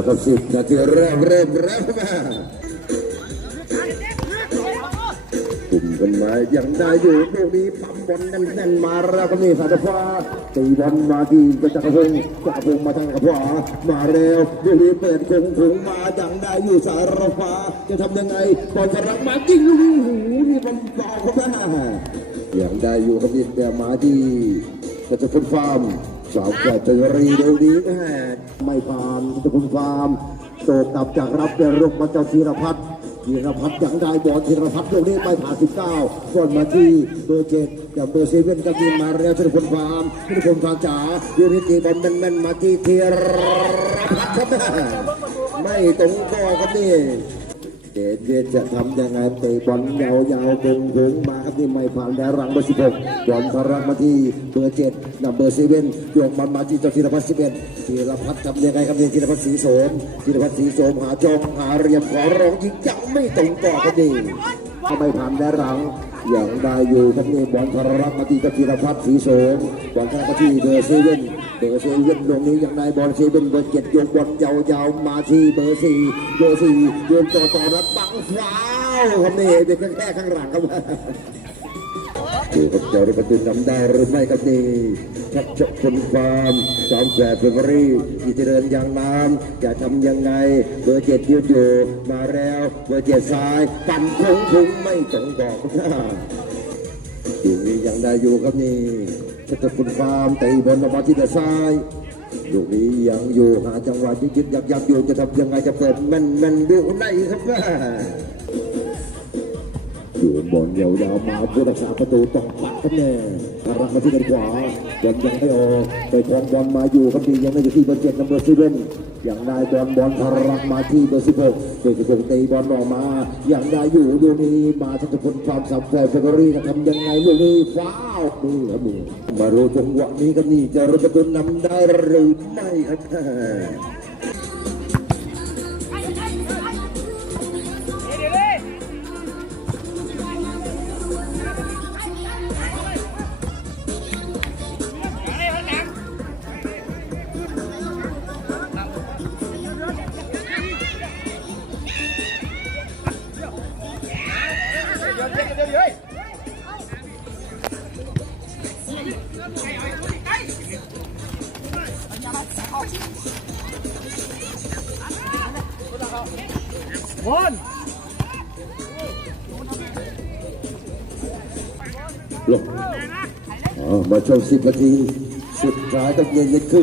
แล้วก็สิบนาทีเริ่มเริ่มเริ่มมากลุ่มกันมายังได้อยู่ลูกนี้ปั๊มบอลแน่นๆมาแล้วก็นี่สาดฟ้าตีบอลมาที่กระจักรพงศ์จักระพงมาทางกระขวามาเร็วลูกนี้เปิดคงคงมายังได้อยู่สารฟ้าจะทำยังไงบอลสลักมาจริงลูกนี้โอ้โหนี่มันบอเข้าแม่ยังได้อยู่ครับนี่แต่มาที่ จักรพงศ์ฟาร์มสาวแก่เจรีเดี๋ยวนี้แม่ไม่ผ่านกระจักรพงศ์ฟาร์มโตกลับจากรับแต่รุกมาเจ้าธีรพัฒน์ธีรพัฒน์ยังได้บอลธีรพัฒน์ลูกนี้ไปผ่าน19บอลมาที่เบอร์เจ็ดกับเบอร์เซเว่นกับยิงมาแล้วธีรพลฟาร์มธีรพลฟาร์มจ๋ายูนิตีบอลแม่นๆมาที่ธีรพัฒน์ครับไม่ตรงกอครับนี่ เดชเวทจะทำยังไงเตะบอลยาวๆถึงถึงมาครับนี่ไม่ผ่านแดรังเบอร์สิบหกบอลทะลักมาที่เบอร์เจ็ดนับเบอร์เซเว่นโยกบอลมาที่เจ้าธีรพัฒน์สิบเอ็ดธีรพัฒน์ทำยังไงครับเนี่ยธีรพัฒน์สีโสมธีรพัฒน์สีโสมหาจองหาเรียญขอร้องยิงยังไม่ตรงกอครับนี่ก็ไม่ผ่านแดนหลังอย่างได้อยู่ครับนี่บอลทรรักมาที่กับธีรพัฒน์ศรีโสมบอลทรรักมาที่เบอร์เซเว่น เบอร์เซเว่นตรงนี้ยังได้บอลเซเว่นเบอร์เจ็ดโยกบอลยาวๆมาที่เบอร์สี่เบอร์สี่โยนต่อต่อแล้วปังฟาวครับนี่เป็นแค่แค่ข้างหลังครับดูครับเจ้าได้ประตูนำได้หรือไม่ครับนี่ชักจกคนฟาร์มสามแปดเฟบรีที่เดินยางน้ำจะทำยังไง เบอร์เจ็ดยืนอยู่มาแล้ว เบอร์เจ็ดซ้ายปั่นพุ่งพุ่งไม่ตรงดอกอยู่นี่ยังได้อยู่ครับนี่ ชักจกคนฟาร์มตีบนออกมาที่เด้านซ้ายอยู่นี้ยังอยู่หาจังหวะยึดยึดยักยักอยู่จะทำยังไงจะเปิดแม่นแม่นดูในครับว่อยู่บอลยาวๆมาผู้รักษาประตูต้องปัดคะแน่รับมาที่ด้านขวา ยังยังไม่ออกไปครองบอลมาอยู่ครับดียังไม่อยู่ที่เบอร์เจ็ดนัมเบอร์ซีเว่นยังได้บอลบอลทารักมาที่เบอร์สิบหกเบอร์สิบหกตีบอลออกมา อย่างได้อยู่ดูนี้มาทัศพลความสำเร็จเฟเบอรี่จะทำยังไงลูกนี้ฟ้าวนี่ครับนี่มารู้จังหวะนี้ครับนี่จะรับประตูนำได้หรือไม่ครับ ลลงอ๋อมาชมสิบนาทีสุดท้ายต้องเย็นเย็นขึ้น